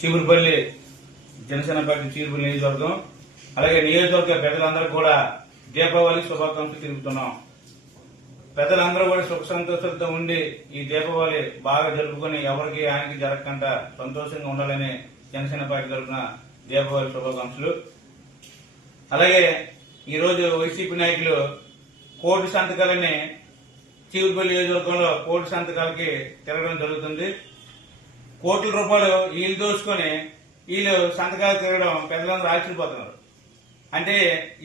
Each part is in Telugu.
చీపురుపల్లి జనసేన పార్టీ చీపురు నియోజకవర్గం అలాగే నియోజకవర్గ పెద్దలందరూ కూడా దీపావళి శుభాకాంక్షలు తెలుపుతున్నాం. పెద్దలందరూ కూడా సుఖ సంతోషాలతో ఉండి ఈ దీపావళి బాగా జరుపుకొని ఎవరికి ఆయనకి జరగకుండా సంతోషంగా ఉండాలని జనసేన పార్టీ తరఫున దీపావళి శుభాకాంక్షలు. అలాగే ఈరోజు వైసీపీ నాయకులు కోటి సంతకాలని చీవుపల్లి నియోజకవర్గంలో కోటి సంతకాలకి తిరగడం జరుగుతుంది. కోట్ల రూపాయలు వీళ్ళు దోచుకొని వీళ్ళు సంతకాలు తిరగడం పెద్దలందరూ ఆశ్చర్యపోతున్నారు. అంటే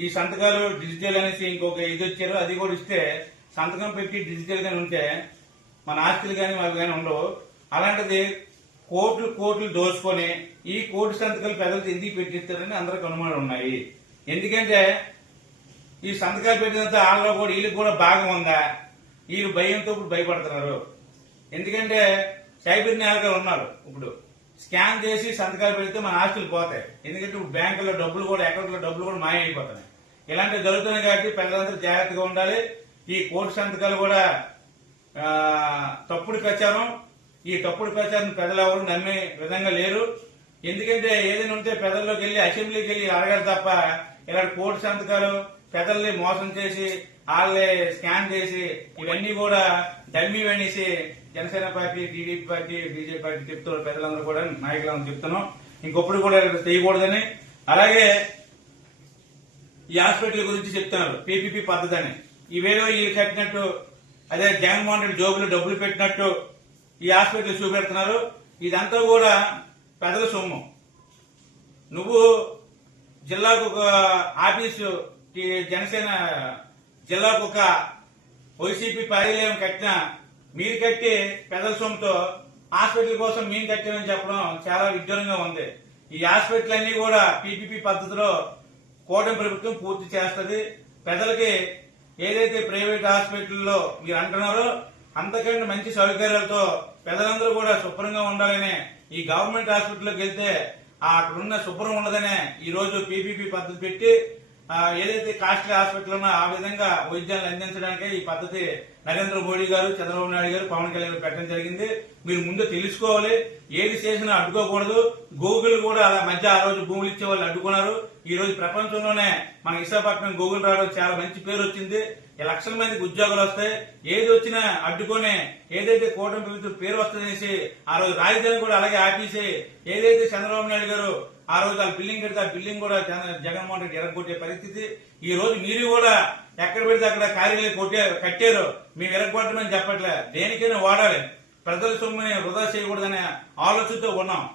ఈ సంతకాలు డిజిటల్ అనేసి ఇంకొక ఇది వచ్చారు అది కూడా ఇస్తే సంతకం పెట్టి డిజిటల్ గానే ఉంటే మన ఆస్తులు కానీ అవి కానీ ఉండవు. అలాంటిది కోట్లు కోట్లు దోచుకొని ఈ కోటి సంతకాలు పెద్దలు ఎందుకు పెట్టిస్తారని అందరికి అనుమానాలు ఉన్నాయి. ఎందుకంటే ఈ సంతకాలు పెట్టినంత వాళ్ళలో కూడా వీళ్ళకి కూడా భాగం ఉందా? వీళ్ళు భయంతో ఇప్పుడు భయపడుతున్నారు. ఎందుకంటే సైబర్ నేరగాలు ఉన్నారు. ఇప్పుడు స్కాన్ చేసి సంతకాలు పెడితే మన ఆస్తులు పోతాయి. ఎందుకంటే ఇప్పుడు బ్యాంకులో డబ్బులు కూడా అకౌంట్లో డబ్బులు కూడా మాయం అయిపోతున్నాయి ఇలాంటివి జరుగుతున్నాయి కాబట్టి పిల్లలందరూ జాగ్రత్తగా ఉండాలి. ఈ కోర్టు సంతకాలు కూడా తప్పుడు ప్రచారం. ఈ తప్పుడు ప్రచారం ప్రజలు ఎవరు నమ్మే విధంగా లేరు. ఎందుకంటే ఏదైనా ఉంటే ప్రజల్లోకి వెళ్ళి అసెంబ్లీకి వెళ్ళి అడగాలి తప్ప ఇలాంటి కోర్టు సంతకాలు ప్రజల్ని మోసం చేసి వాళ్ళే స్కాన్ చేసి ఇవన్నీ కూడా డమ్మీ అనేసి Janasena party TDP party BJP party చెప్తున్నారు. పెద్దలందరూ కూడా నాయకులందరూ చెప్తున్నాం. ఇంకొప్పుడు కూడా ఇలా చేయకూడదని. అలాగే ఈ హాస్పిటల్ గురించి చెప్తున్నారు. పీపీపీ పద్ధతి అని ఇవేదో ఈ కట్టినట్టు అదే గ్యాంగ్ రెడ్డి జోబులు డబ్బులు పెట్టినట్టు ఈ హాస్పిటల్ చూపెడుతున్నారు. ఇదంతా కూడా ప్రజల సొమ్ము. నువ్వు జిల్లాకు ఒక ఆఫీసు ఈ జనసేన జిల్లాకు ఒక వైసీపీ కార్యాలయం కట్టిన మీరు కట్టి పెదల సొమ్ముతో హాస్పిటల్ కోసం మేము కట్టామని చెప్పడం చాలా విడ్డూరంగా ఉంది. ఈ హాస్పిటల్ అన్ని కూడా పీపీపీ పద్ధతిలో కూటమి ప్రభుత్వం పూర్తి చేస్తుంది. ప్రజలకి ఏదైతే ప్రైవేట్ హాస్పిటల్లో మీరు అంటున్నారో అంతకంటే మంచి సౌకర్యాలతో ప్రజలందరూ కూడా శుభ్రంగా ఉండాలనే ఈ గవర్నమెంట్ హాస్పిటల్లోకి వెళ్తే అక్కడున్న శుభ్రం ఉండదనే ఈ రోజు పీపీపీ పద్ధతి పెట్టి ఏదైతే కాస్ట్లీ హాస్పిటల్ ఉన్నా ఆ విధంగా వైద్యాన్ని అందించడానికే ఈ పద్ధతి నరేంద్ర మోడీ గారు చంద్రబాబు నాయుడు గారు పవన్ కళ్యాణ్ పెట్టడం జరిగింది. మీరు ముందు తెలుసుకోవాలి. ఏది చేసినా అడ్డుకోకూడదు. గూగుల్ కూడా అలా మధ్య ఆ రోజు భూములు ఇచ్చే వాళ్ళు అడ్డుకున్నారు. ఈ రోజు ప్రపంచంలోనే మన విశాఖపట్నం గూగుల్ రావడం చాలా మంచి పేరు వచ్చింది. ఈ లక్షల మందికి ఉద్యోగాలు వస్తాయి. ఏది వచ్చినా అడ్డుకునే ఏదైతే కూటమి ప్రభుత్వం పేరు వస్తుందనేసి ఆ రోజు రాజధాని కూడా అలాగే ఆపేసి ఏదైతే చంద్రబాబు నాయుడు గారు ఆ రోజు వాళ్ళు బిల్డింగ్ కడితే ఆ బిల్డింగ్ కూడా జగన్- జగన్మోహన్ రెడ్డి ఎరగొట్టే పరిస్థితి. ఈ రోజు మీరు కూడా ఎక్కడ పెడితే అక్కడ కార్యాలయం కొట్టే కట్టారు. మేము ఎరగొట్టమని చెప్పట్లే. దేనికైనా వాడాలి. ప్రజల సొమ్ముని వృధా చేయకూడదనే ఆలోచనతో ఉన్నాం.